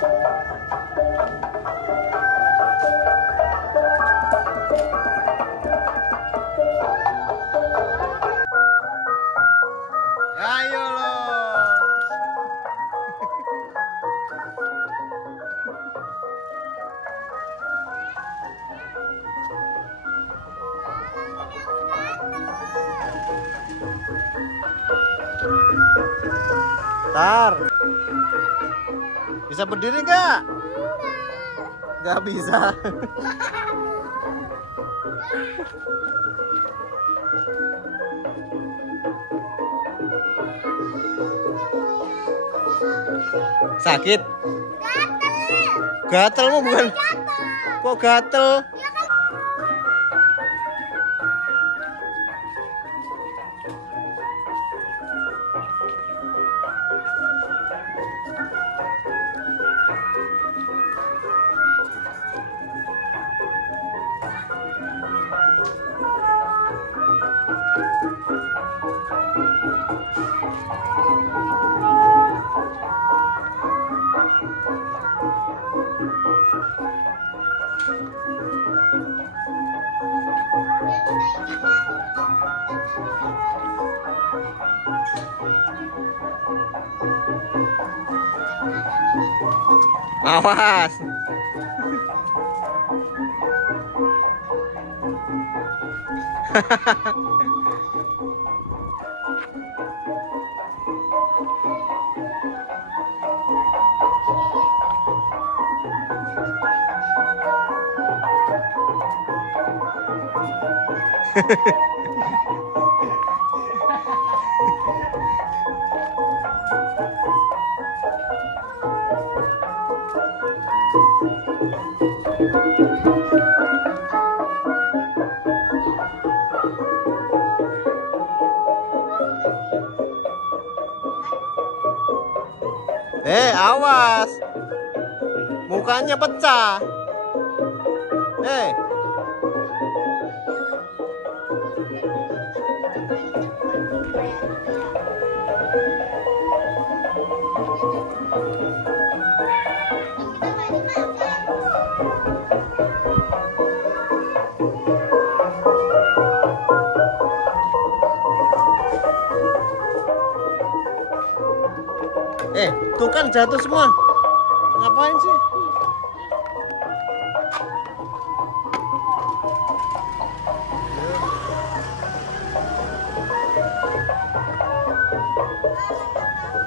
Ayo lo. Tar, bisa berdiri nggak? Nggak bisa. Sakit? Gatel mau bukan? Kok gatel? Awas. Awas. Mukanya pecah. Tuh kan jatuh semua. Ngapain sih?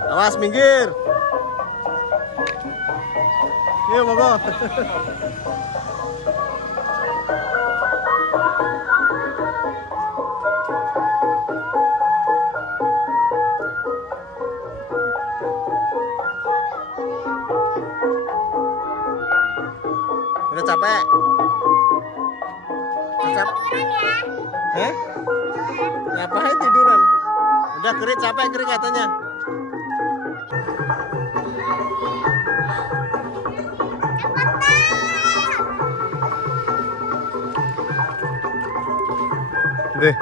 Awas, minggir. Iya, monggo. Udah capek? Tiduran ya? Ngapain tiduran? Udah kerik, capek kerik katanya. Deh.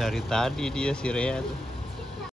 Dari tadi dia si Rea tuh.